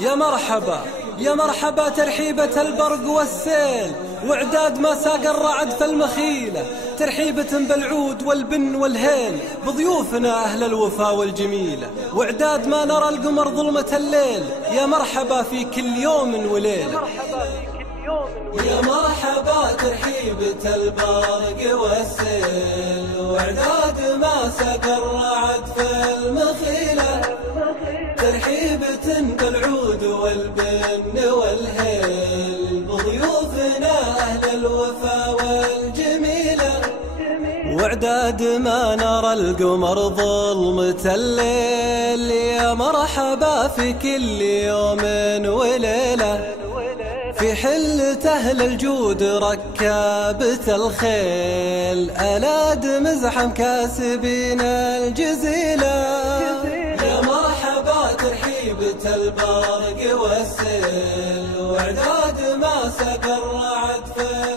يا مرحبا يا مرحبا ترحيبة البرق والسيل، وعداد ما ساق الرعد في المخيلة، ترحيبة بالعود والبن والهيل، بضيوفنا أهل الوفا والجميلة، وعداد ما نرى القمر ظلمة الليل، يا مرحبا في كل يوم وليلة. يا مرحبا ترحيبة البرق والسيل، وعداد ما ساق الرعد في المخيلة، ترحيبة بالعود والبن والهيل، بضيوفنا أهل الوفا والجميلة، وعداد ما نرى القمر ظلمة الليل، يا مرحبا في كل يوم وليلة، في حلة أهل الجود ركابة الخيل، ألاد مزحم كاسبين الجزيلة. يا مرحبا ترحيبة البرق والسيل، وعداد ما سق الرعد في